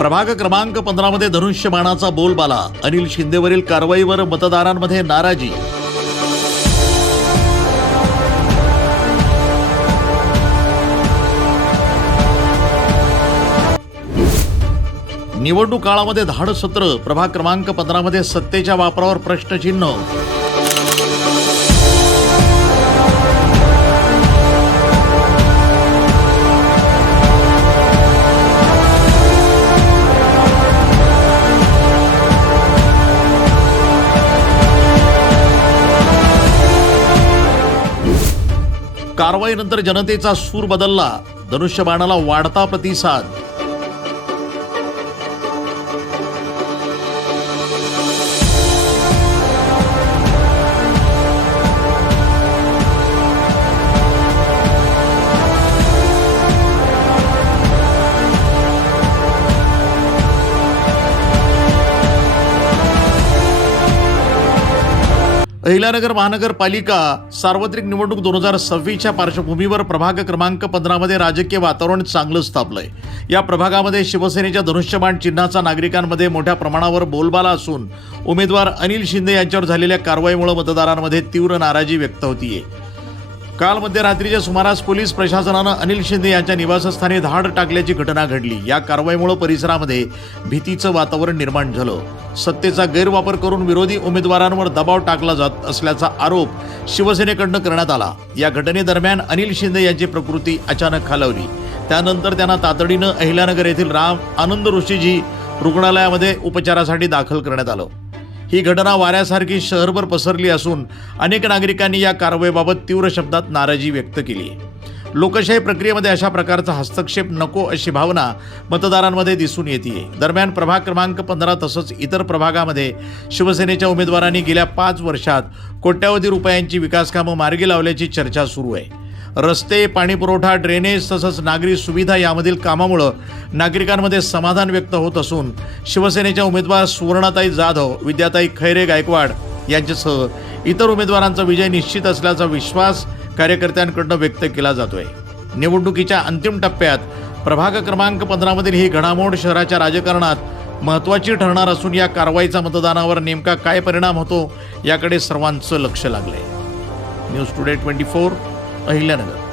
प्रभाग क्रमांक 15 मध्ये धनुष्यबाणाचा बोलबाला, अनिल शिंदेवरील कारवाईवर मतदारांमध्ये नाराजी। निवडणूक काळामध्ये धाड सत्र, प्रभाग क्रमांक 15 मध्ये सत्तेच्या वापरावर प्रश्नचिन्ह। कारवाईनंतर जनतेचा सूर बदलला, धनुष्यबाणाला वाढता प्रतिसाद। अहिल्यानगर महानगरपालिका सार्वत्रिक निवडणूक 2026च्या पार्श्वभूमीवर प्रभाग क्रमांक 15 मध्ये राजकीय वातावरण चांगलंच तापलंय। या प्रभागामध्ये शिवसेनेच्या धनुष्यबाण चिन्हाचा नागरिकांमध्ये मोठ्या प्रमाणावर बोलबाला असून उमेदवार अनिल शिंदे यांच्यावर झालेल्या कारवाईमुळे मतदारांमध्ये तीव्र नाराजी व्यक्त होतीये। काल मध्यरात्रीच्या सुमारास पोलीस प्रशासनानं अनिल शिंदे यांच्या निवासस्थानी धाड टाकल्याची घटना घडली। या कारवाईमुळे परिसरामध्ये भीतीचं वातावरण निर्माण झालं। सत्तेचा गैरवापर करून विरोधी उमेदवारांवर दबाव टाकला जात असल्याचा आरोप शिवसेनेकडून करण्यात आला। या घटनेदरम्यान अनिल शिंदे यांची प्रकृती अचानक खालावली। त्यानंतर त्यांना तातडीनं अहिल्यानगर येथील राम आनंद ऋषीजी रुग्णालयामध्ये उपचारासाठी दाखल करण्यात आलं। ही घटना वाऱ्यासारखी शहरभर पसरली असून अनेक नागरिकांनी या कारवाईबाबत तीव्र शब्दात नाराजी व्यक्त केली आहे। लोकशाही प्रक्रियेमध्ये अशा प्रकारचा हस्तक्षेप नको अशी भावना मतदारांमध्ये दिसून येते। दरम्यान प्रभाग क्रमांक 15 तसंच इतर प्रभागामध्ये शिवसेनेच्या उमेदवारांनी गेल्या 5 वर्षात कोट्यावधी रुपयांची विकासकामं मार्गी लावल्याची चर्चा सुरू आहे। रस्ते, पाणीपुरवठा, ड्रेनेज तसंच नागरी सुविधा यामधील कामामुळे नागरिकांमध्ये समाधान व्यक्त होत असून शिवसेनेच्या उमेदवार सुवर्णाताई जाधव, विद्याताई खैरे गायकवाड यांच्यासह इतर उमेदवारांचा विजय निश्चित असल्याचा विश्वास कार्यकर्त्यांकडून व्यक्त केला जातोय। निवडणुकीच्या अंतिम टप्प्यात प्रभाग क्रमांक 15 मधील ही घडामोड शहराच्या राजकारणात महत्त्वाची ठरणार असून या कारवाईचा मतदानावर नेमका काय परिणाम होतो याकडे सर्वांचं लक्ष लागलंय। News today 24 Ahilyanagar.